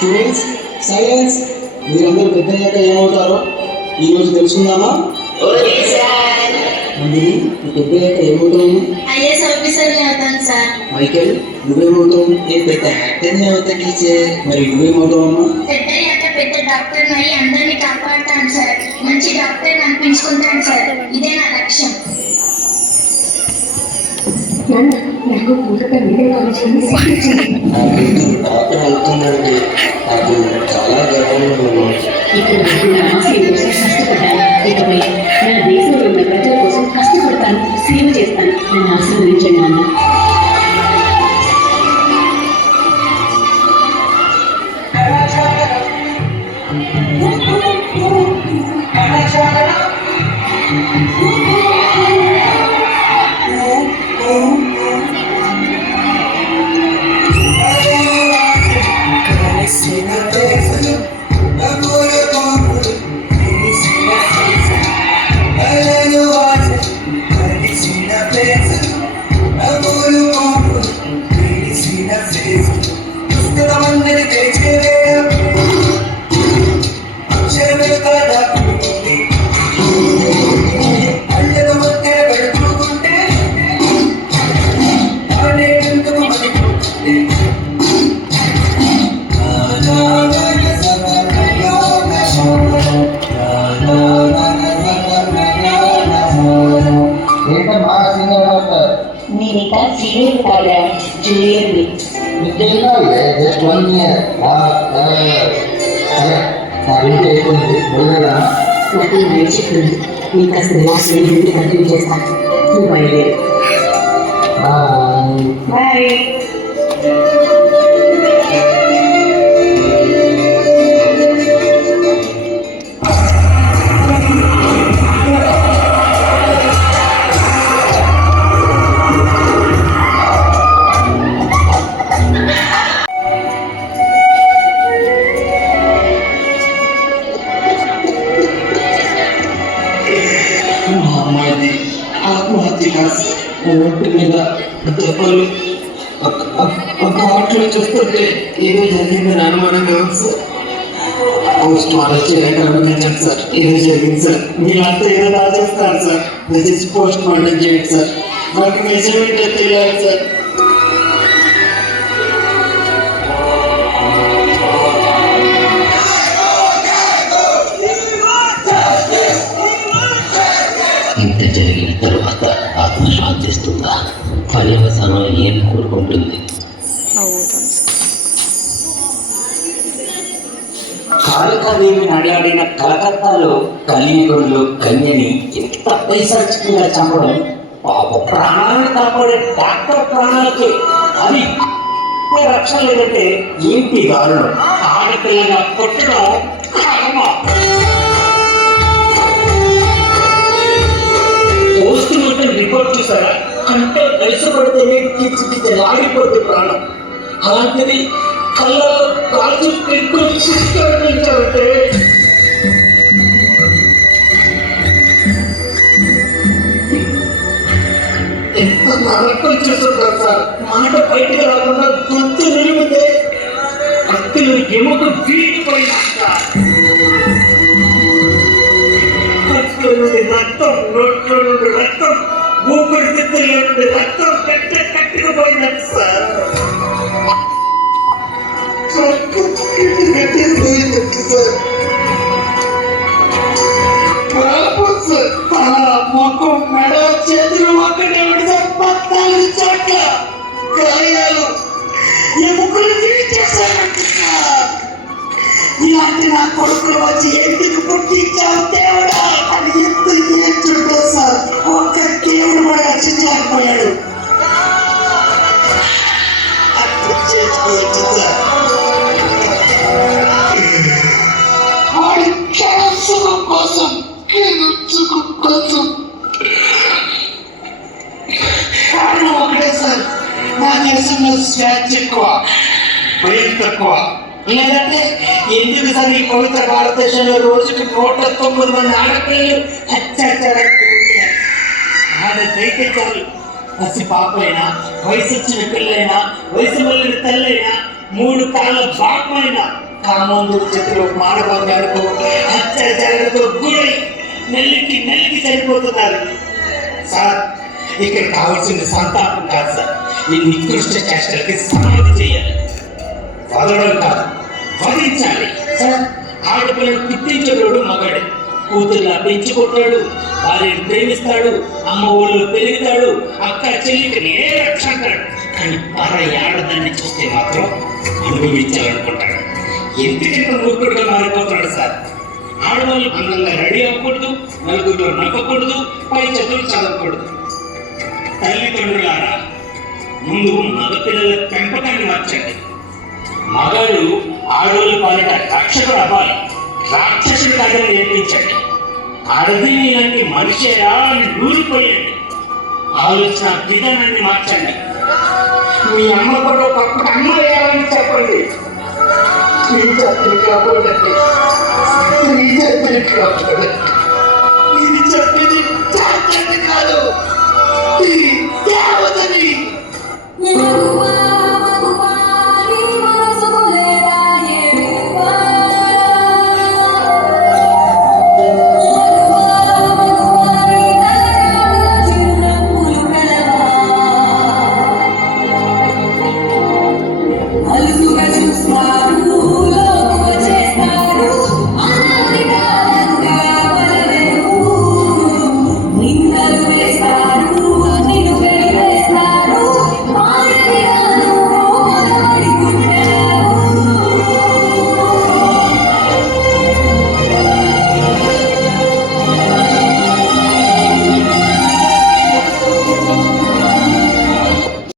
Students silence. మీరందరూ పెద్దయ్యాక ఏమవుతారో ఈరోజు తెలుసుకుందామా? అందుని నువ్వు పెద్దయ్యాక ఏమవుతావు? ఐఏఎస్ ఆఫీసర్ అవుతాను సార్. మైకేల్ నువ్వేమవుతావు? నేను పెద్ద యాక్టర్ని అవుతా టీచర్. మరి నువ్వేమవుతావు అమ్మా? పెద్దయ్యాక పెద్ద డాక్టర్ అయి అందరినీ కాపాడుతాను సార్. మంచి డాక్టర్ అనిపించుకుంటాను సార్. ఇదే నా లక్ష్యం. నాకు డాక్టర్ అవుతుందంటే నాకు చాలా గర్వంగా ఉంది. ఇకపై నా దేశంలో ఉన్న ప్రజల కోసం కష్టపడతాను, సేవ చేస్తాను. నన్ను ఆశీర్వదించండి నాన్న. నేనింకా సీనియర్ కాదా, జూనియర్ని. Just 1 year. నాకు నైట్ షిఫ్ట్ ఉంది. నీకు కాస్త రిలాక్స్ అయ్యి కంటిన్యూ చేస్తాను. నువ్వు బయలుదేరు. బాయ్. అమ్మాయిది ఆత్మహత్య కాదు, ఒంటి మీద దెబ్బలు. ఒక ఆటలో చూస్తుంటే ఏదో జరిగిందని అనుమానంగా ఉంది సార్. పోస్ట్ మార్టం చేయక అనుమతించండి సార్. ఏదో జరిగింది సార్. మీరంతా ఏదో దాచేస్తారు సార్. దయచేసి పోస్ట్ మార్టం చేయండి సార్. నాకు నిజమేంటో తెలియాలి సార్. ఇంత జరిగిన తరువాత ఆత్మ శాంతిస్తుందా? పర్యవసానం ఏం కోరుకుంటుంది? కాళికాదేవి నడియాడిన కలకత్తాలో కలియుగంలో కన్యని ఎంత పైశాచికంగా చంపడం, పాప ప్రాణాలను కాపాడే డాక్టర్ ప్రాణాలకి అది రక్షణ లేదంటే ఏంటి దారుణం? ఆడపిల్లగా కొట్టడం పోస్ట్ మార్టం రిపోర్ట్ చూసారా? అంటే వయసు పడితేనే తీర్చిదిద్దే లాగిపోతే ప్రాణం. అలాంటిది కళ్ళలో కాల్చి పెట్టుకుంటే ఎంత నరకం చూస్తుంటారు సార్. మాట బయటకు రాకుండా గొంతు నిలిపితే కత్తిలో ఎముక వీడిపోయినాక కత్తిలో నుండి రక్తం, నోట్లో నుండి రక్తం, ఊపిరితిత్తుల్లో నుండి రక్తం కట్టుకుపోయిందంట సార్. మొక్కం మెడ చేతులు ఒకటే పద్నాలుగు చోట్ల గాయాలు, ఎముకలు తీర్చేసానంటున్నారు. ఇలాంటి నా కొడుకులు వచ్చి ఎందుకు పుట్టించావు దేవుడా అని ఎంత నేర్చుంటే సార్. ఒక్క దేవుడు కూడా రక్షించలేకపోయాడు. అర్థం చేసుకోవచ్చు సార్. వాడి సుఖం కోసం కోసం కారణం ఒకటే సార్. నా దేశంలో స్వేచ్ఛ ఎక్కువ, భయం తక్కువ. లేదంటే ఎందుకు సార్ ఈ పవిత్ర భారతదేశంలో రోజుకి 109 మంది ఆడపిల్లలు అత్యాచారాలు ఆడదైతే చాలు. పసి పాపైనా, వయసు వచ్చిన పిల్లైనా, వయసు మళ్ళీ తల్లైనా, 3 కాళ్ళ బాపైనా కామందుల చేతిలో మానభంగాలకు అత్యాచారాలతో గురై నెల్లికి చనిపోతున్నారు సార్. ఇక్కడ కావాల్సిన సంతాపం కాదు సార్, ఈ నికృష్ట చేష్టలకి సమాధి చేయాలి. వదలడం కాదు, వధించాలి సార్. ఆడపిల్లను గుర్తించేవాడు మగాడే. కూతుర్లా పెంచుకుంటాడు, భార్యను ప్రేమిస్తాడు, అమ్మ ఊళ్ళో పెరుగుతాడు, అక్క చెల్లికి ఏ రక్ష అంటాడు. కానీ పరాయి ఆడదాన్ని చూస్తే మాత్రం అనుభవించాలనుకుంటాడు. ఎందుకంటే మూర్ఖుడుగా మారిపోతున్నాడు సార్. ఆడవాళ్ళు అందంగా రెడీ అవ్వకూడదు, నలుగురిలో నవ్వకూడదు, పై చదువులు చదవకూడదు. తల్లిదండ్రులారా, ముందు మగపిల్లల పెంపకాన్ని మార్చండి. మగాడు ఆడవాళ్ళు పాలిట రక్షకుడు అవ్వాలి, రాక్షసుడు కాదని నేర్పించండి. ఆడది ఇలాంటి మనిషేరా అని నూరిపోయండి. ఆలోచన విధానాన్ని మార్చండి. మీ అమ్మ కూడా ఒకప్పుడు అమ్మ వేయాలని చెప్పండి. స్త్రీ జాతిని కాపాడండి, స్త్రీ జాతిని కాపాడండి. ఇది చెప్పింది జాతి కాదు.